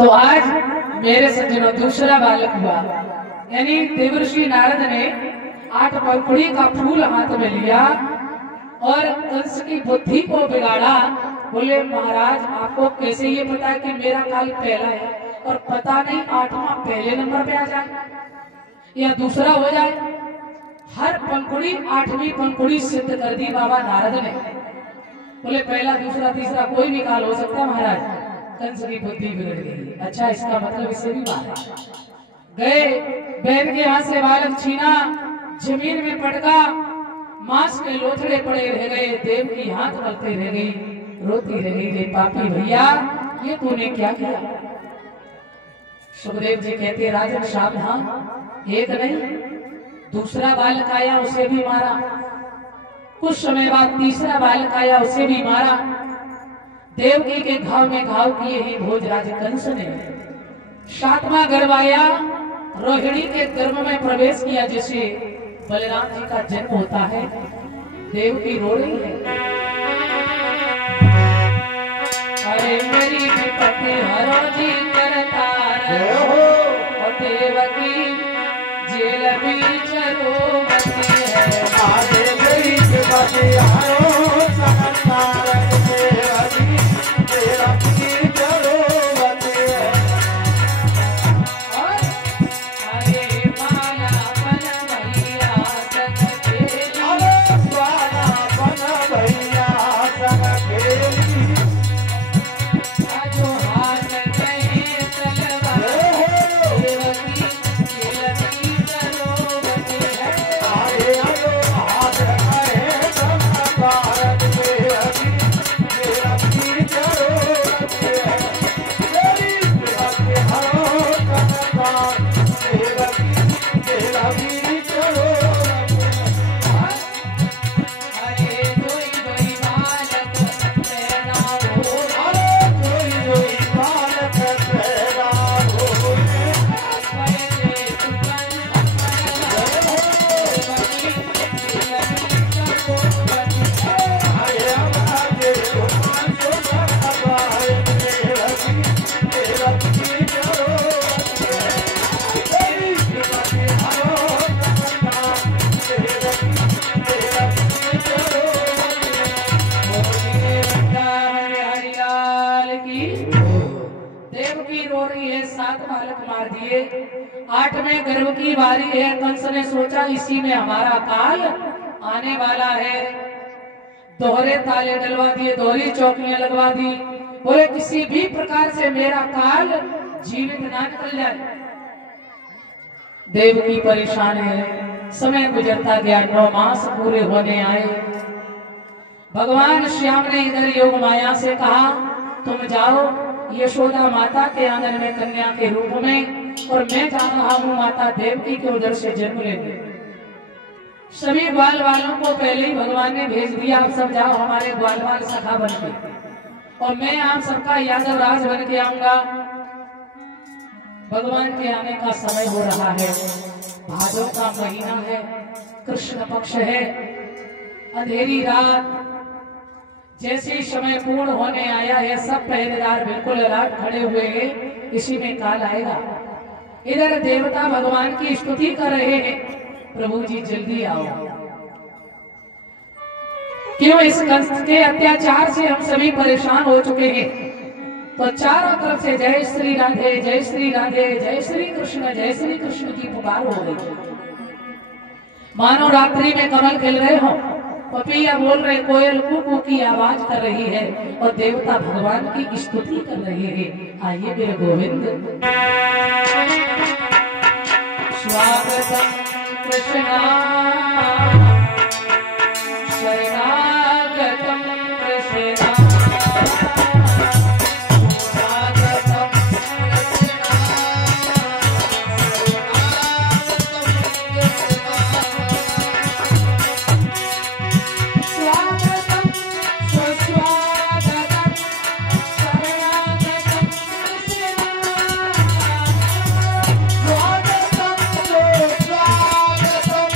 तो आज मेरे सज्जनों दूसरा बालक हुआ, यानी देवर्षि नारद ने 8 पंखुड़ी का फूल हाथ में लिया और कंस की बुद्धि को बिगाड़ा। बोले महाराज आपको कैसे ये पता कि मेरा काल पहला है और पता नहीं 8वां पहले नंबर पे आ जाए या दूसरा हो जाए। हर पंखुड़ी 8वीं पंखुड़ी सिद्ध कर दी बाबा नारद ने। बोले पहला दूसरा तीसरा कोई भी काल हो सकता महाराज। कंस की बुद्धि बिगड़ गई। अच्छा इसका मतलब इससे भी बात है। गए बैल के हाथ से बालक छीना, जमीन में पटका, मांस के लोथड़े पड़े रह गए। देव की हाथ मलते रह गई, रोती रह गई, पापी भैया ये तूने क्या किया। सुखदेव जी कहते राजन सावधान, एक नहीं दूसरा बालक आया उसे भी मारा। कुछ समय बाद तीसरा बालक आया उसे भी मारा। देवकी के घाव में घाव किए ही भोजराज कंस ने 7वां गर्भ आया, रोहिणी के गर्भ में प्रवेश किया। जिसे बलराम जी का जन्म होता है, देवकी रो रही है। अरे मेरी विपत्ति हरो जी करतार, देवकी जेल बीच रोवती है। अरे मेरी विपत्ति हरो करतार, देवकी जेल बीच रोवती है। अरे माला बन भैया संग खेली, अरे माला बन भैया संग खेली। जो हाथ कहे तलवार, देवकी जेल बीच रोवती है। आए आयो हाथ कहे तलवार, देवकी जेल बीच रोवती है। मेरी विपत्ति हरो करतार, देवकी जेल बीच रोवती है। अरे कोई कोई बालक पैदा हो, अरे कोई कोई बालक पैदा होए। पैदे सुपन आए आवाज़े सुन सबाए, देवकी देवकी रोवती है। मेरी विपत्ति हरो करतार, देवकी देवकी रोवती है। हरिलाल की। देवकी रो रही है, 7 बालक मार दिए, 8वें गर्भ की बारी है। कंस ने सोचा इसी में हमारा काल आने वाला है। दोहरे ताले डलवा दिए, दोहरी चौकियां लगवा दी। बोले किसी भी प्रकार से मेरा काल जीवित ना निकल जाए। देवकी परेशान है। समय गुजरता गया, 9 मास पूरे होने आए। भगवान श्याम ने इधर योग माया से कहा तुम जाओ यशोदा माता के आंगन में कन्या के रूप में, और मैं जा रहा हूँ माता देवकी के उधर से जन्म लेने। सभी ग्वाल वालों को पहले ही भगवान ने भेज दिया, आप सब जाओ हमारे ग्वाल वाल सखा बन के, और मैं आप सबका यादव राज बन के आऊंगा। भगवान के आने का समय हो रहा है। भादों का महीना है, कृष्ण पक्ष है, अंधेरी रात। जैसे ही समय पूर्ण होने आया है, सब पहरेदार बिल्कुल अलर्ट खड़े हुए हैं, इसी में काल आएगा। इधर देवता भगवान की स्तुति कर रहे हैं, प्रभु जी जल्दी आओ। क्यों इस कंस के अत्याचार से हम सभी परेशान हो चुके हैं। तो चारों तरफ से जय श्री राधे, जय श्री राधे, जय श्री कृष्ण, जय श्री कृष्ण की पुकार हो गई। मानो रात्रि में कमल खिल रहे हो, पपीया बोल रहे, कोयल कुकू की आवाज कर रही है, और देवता भगवान की स्तुति कर रहे हैं। आइए मेरे गोविंद। स्वागतम कृष्णा शरणागतम कृष्णा, स्वागतम कृष्णा शरणागतम कृष्णा, स्वागतम शरणागतम कृष्णा, स्वागतम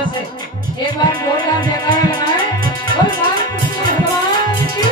भाव से एक बार जोरदार जयकारा लगाएं और रामकृष्ण भगवान की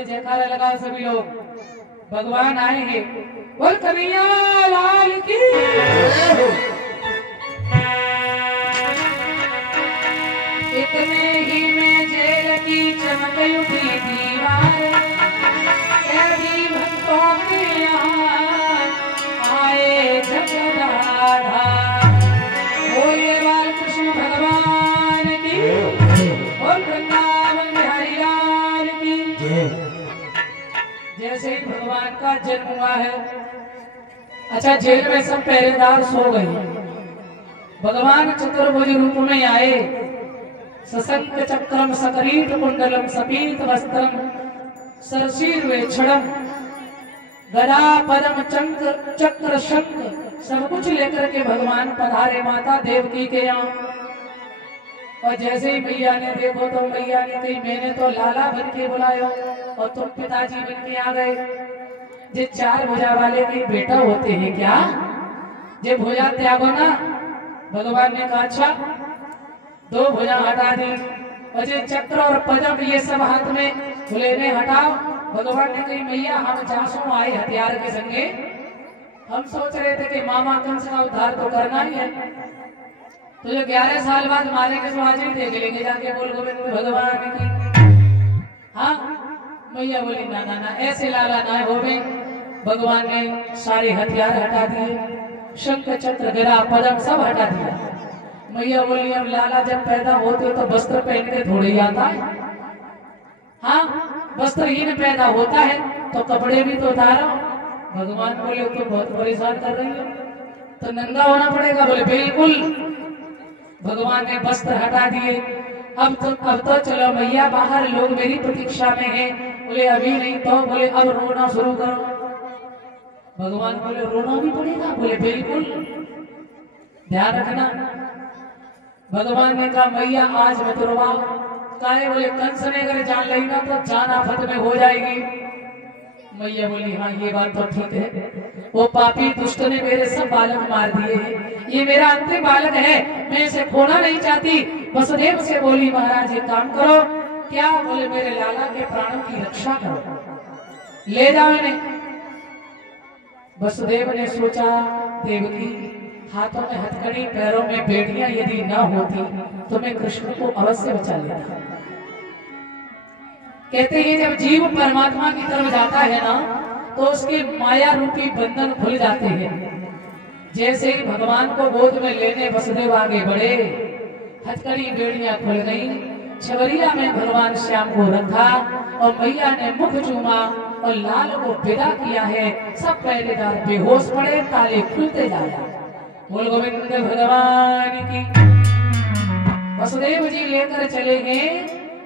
जयकारा लगा सभी लोग। भगवान आएंगे, बोल कन्हैया लाल की। इतने ही में जेल की चमक उठी दीवार, कैदी भक्तों के यहाँ आए जगदाधार। बोलिए बाल कृष्ण भगवान की, बोल वृंदावन बिहारी लाल की। जैसे ही भगवान का जन्म हुआ है, अच्छा जेल में सब पहरेदार सो गए। भगवान चतुर्भुज रूप में आए, सशंक चक्रम सकरीट कुंडलम सपीत वस्त्रम सरसीर्वेक्षणम गदा पदम चक्र शंख सब कुछ लेकर के भगवान पधारे माता देवकी के यहाँ। और जैसे ही मैया ने देखो तो मैया ने कही मैंने तो लाला बन के बुलायो और तुम पिताजी बन के आ गए। जे चार भुजा वाले के बेटा होते हैं क्या, जे भुजा त्यागो ना। भगवान ने कहा अच्छा दो भुजा हटा दी, और जे चक्र और पदम ये सब हाथ में खुले में हटाओ। भगवान ने कही मैया हम जासों आए हथियार के संगे, हम सोच रहे थे कि मामा कंस का उद्धार तो करना ही है, तो जो 11 साल बाद मारेंगे तो आज ही देख लेंगे जाके बोल गोविंद भगवान की। हाँ मैया बोली ना ना ना ऐसे लाला ना होवे। भगवान ने सारे हथियार हटा दिए, शंख चक्र गदा पदम सब हटा दिया। मैया बोली अब लाला जब पैदा होते तो वस्त्र पहन के थोड़े ही आता है। हाँ वस्त्रहीन पैदा होता है तो कपड़े भी तो उतारो। भगवान बोले तो बहुत परेशान कर रही हो, तो नंगा होना पड़ेगा। बोले बिल्कुल। भगवान ने वस्त्र हटा दिए। अब तो चलो मैया बाहर लोग मेरी प्रतीक्षा में हैं। बोले अभी नहीं तो बोले अब रोना शुरू करो। भगवान बोले रोना भी पड़ेगा। बोले बिल्कुल ध्यान रखना। भगवान ने कहा मैया आज मत रोवा। काहे? बोले कंस ने अगर जान ली ना तो जान आफत में हो जाएगी। मैया बोली हाँ ये बात तो ठीक है, वो पापी दुष्ट ने मेरे सब बालक मार दिए हैं, ये मेरा अंतिम बालक है, मैं इसे खोना नहीं चाहती। वसुदेव से बोली महाराज एक काम करो। क्या? बोले मेरे लाला के प्राणों की रक्षा करो, ले जाओ इन्हें। वसुदेव ने सोचा देवकी हाथों में हथकड़ी पैरों में बेड़ियां यदि न होती तो मैं कृष्ण को अवश्य बचा लेता। कहते हैं जब जीव परमात्मा की तरफ जाता है ना तो उसके माया रूपी बंधन खुल जाते हैं। जैसे ही भगवान को गोद में लेने वसुदेव आगे बढ़े, हथकड़ी बेड़ियां खुल गई। छबरिया में भगवान श्याम को रखा और मैया ने मुख चूमा और लाल को विदा किया है। सब पहरेदार बेहोश पड़े, ताले खुलते जाया। बोल गोविंद भगवान की। वसुदेव जी लेकर चले गए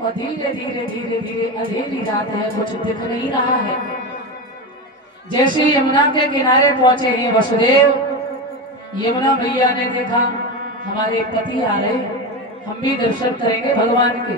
और धीरे धीरे धीरे धीरे अंधेरी रात है, कुछ दिख नहीं रहा है। जैसे यमुना के किनारे पहुंचे हैं वसुदेव, यमुना मैया ने देखा हमारे पति आ रहे, हम भी दर्शन करेंगे भगवान के।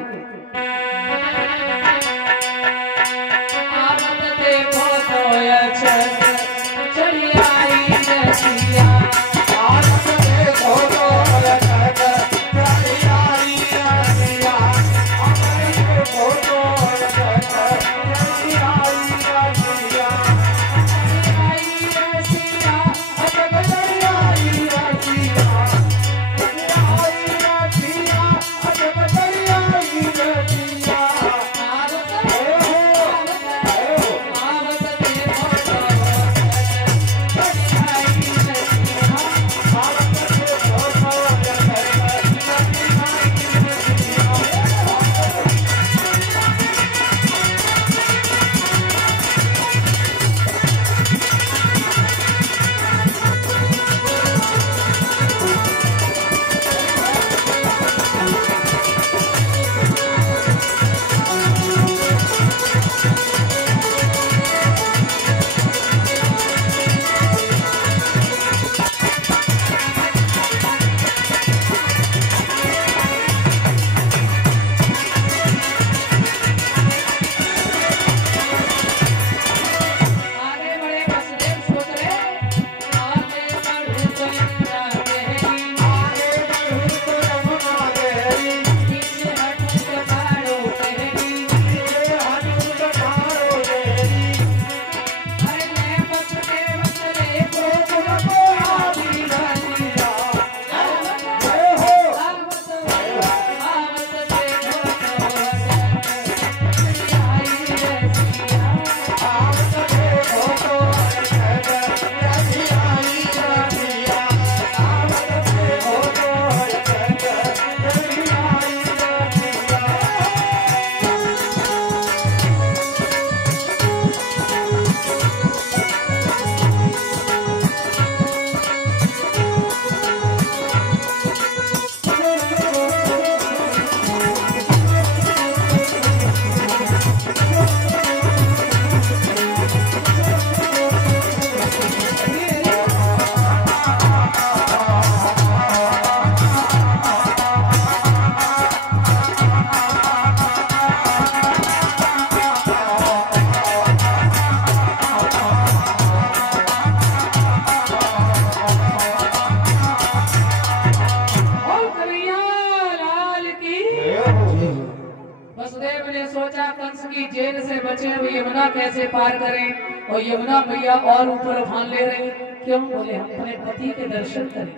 कैसे पार करें। और यमुना मैया और ऊपर उफान ले रही, क्यों? बोले हम अपने पति के दर्शन करें।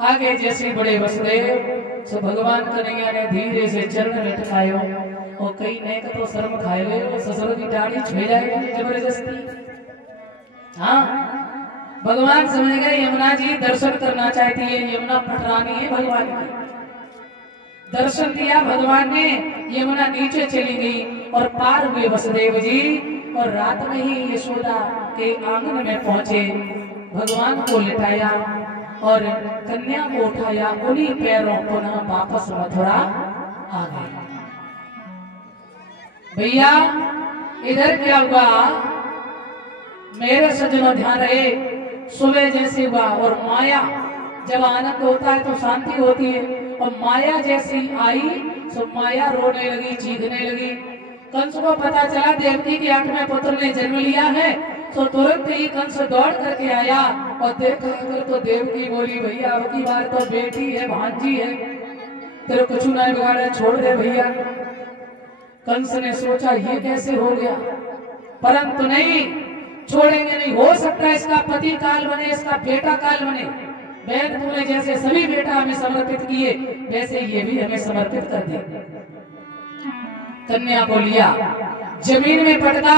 आगे जैसे बड़े वसुदेव सो भगवान कन्हैया ने धीरे से चरण लटकायो और कई नेक तो शर्म खाए ले ससुर की दाढ़ी छुए जाएगी जबरदस्ती। हाँ, भगवान समझ गए यमुना जी दर्शन करना चाहती है, यमुना पटरानी है भगवान की। दर्शन दिया भगवान ने, यमुना नीचे चली गई और पार हुए वसुदेव जी। और रात में ही यशोदा के आंगन में पहुंचे, भगवान को लिटाया और कन्या को उठाया, उन्हीं पैरों पुनः वापस मथुरा आ गए। भैया इधर क्या हुआ? मेरे सज्जनों ध्यान रहे, सुबह जैसे हुआ और माया, जब आनंद होता है तो शांति होती है, और माया जैसी आई तो माया रोने लगी, चीखने लगी। कंस को पता चला देवकी के 8वें पुत्र ने जन्म लिया है, तो तुरंत ही कंस दौड़ करके आया और देखा तो देवकी बोली भैया अब की बार तो बेटी है, भांजी है, तेरे कुछ ना बिगाड़ा, छोड़ दे भैया। कंस ने सोचा ये कैसे हो गया, परंतु नहीं छोड़ेंगे नहीं, हो सकता है इसका पति काल बने, इसका बेटा काल बने। बहन तूने जैसे सभी बेटा हमें समर्पित किए, वैसे ये भी हमें समर्पित कर दे। कन्या को लिया, जमीन में पटका,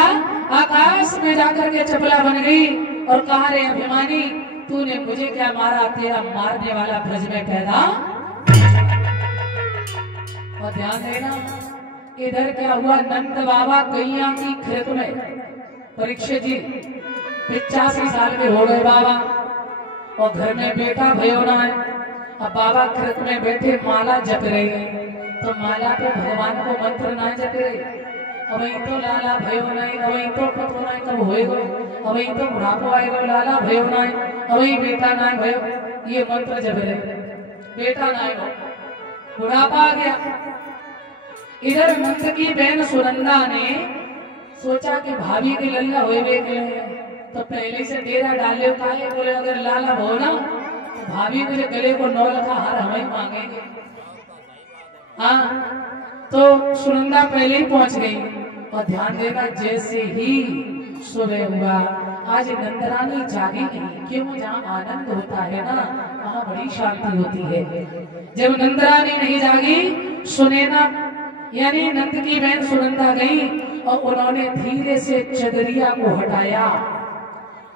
आकाश में जाकर के चपला बन गई और कहा रे अभिमानी, तूने मुझे क्या मारा, तेरा मारने वाला ब्रज में पैदा। और ध्यान देना इधर क्या हुआ, नंद बाबा गैया की खेत में, परीक्षित जी 85 साल के हो गए बाबा, और घर में बेटा भयो ना है। अब बाबा कृत में बैठे माला जप रहे हैं, तो माला पे भगवान को मंत्र ना जप रहे। अब तो लाला भयो नहीं, अब तो पुत्र नहीं, कब होएगा, अब तो बुढ़ापो आएगा, लाला भयो नहीं, अब बेटा ना भयो, ये मंत्र जप रहे, बेटा ना आएगा, बुढ़ापा आ गया। इधर नंद की बहन सुनंदा ने सोचा कि भाभी के लल्ला होए के, तो पहले से डेरा डाले काहे, बोले अगर लाला हो ना तो भाभी के गले को 9 लाख हार हमें मांगेंगे। हाँ, तो सुनंदा पहले ही पहुंच गई। और ध्यान देना जैसे ही सुबह हुआ, आज नंदरानी जागी नहीं, क्यों? जहाँ आनंद होता है ना वहाँ बड़ी शांति होती है। जब नंदरानी नहीं जागी, सुनैना यानी नंद की बहन सुनंदा गई और उन्होंने धीरे से चदरिया को हटाया,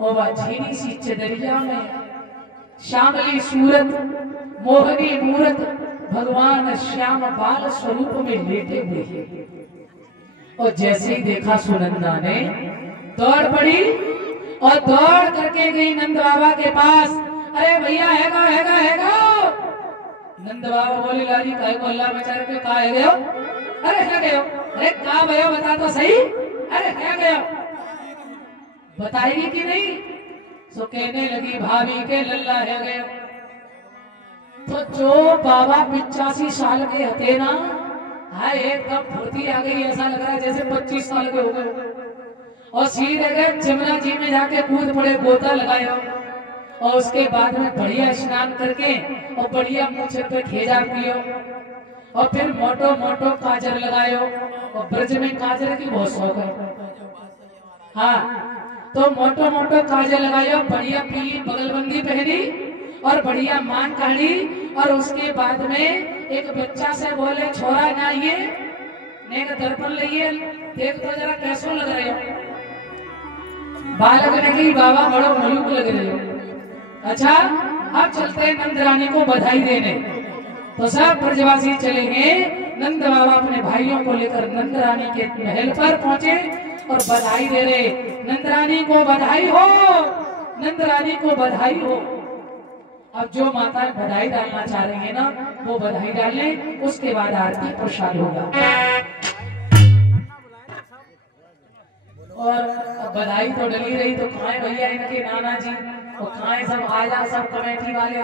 और वह झीनी सी चदरिया में श्यामली सूरत, मोहनी मूरत भगवान श्याम बाल स्वरूप में लेटे हुए हैं। और जैसे ही देखा सुनंदा ने दौड़ पड़ी और दौड़ करके गई नंद बाबा के पास। अरे भैया हैगा हैगा हैगा। नंद बाबा बोले लाली काहे को अल्लाह बेचारे पे कहा है गयो, अरे है गयो, अरे कहा भयो बता तो सही, अरे है गयो, बताएगी कि नहीं? तो कहने लगी भाभी के लल्ला है गयो। तो जो बाबा 85 साल के हते ना, हाँ एकदम फुर्ती आ गई, ऐसा लग रहा है जैसे 25 साल के हो गए। और सीधे गए जमुना जी में जाके कूद पड़े, गोता लगाया और उसके बाद में बढ़िया स्नान करके और बढ़िया मुँह पे खेजा पियो और फिर मोटो मोटो काजर लगायो। और ब्रज में काजर की बहुत शौक है, हाँ, तो मोटो मोटो काजर लगायो, बढ़िया पीली बगलबंदी पहनी और बढ़िया मांग काढ़ी। और उसके बाद में एक बच्चा से बोले छोरा ना ये नेक दर्पण लिए देख तो जरा कैसो लग रहे हो। बालक नहीं बाबा बड़ो मलूक लग रहे हो। अच्छा अब चलते हैं नंद रानी को बधाई देने। तो सब ब्रजवासी चलेंगे। नंद बाबा अपने भाइयों को लेकर नंद रानी के महल पर पहुंचे और बधाई दे रहे, नंद रानी को बधाई हो, नंद रानी को बधाई हो। अब जो माताएं बधाई डालना चाह रही है ना वो बधाई डाल लें, उसके बाद आरती प्रसाद होगा। और बधाई तो डली रही तो खाए भैया इनके नाना जी, और खाए सब आजा सब कमेटी वाले।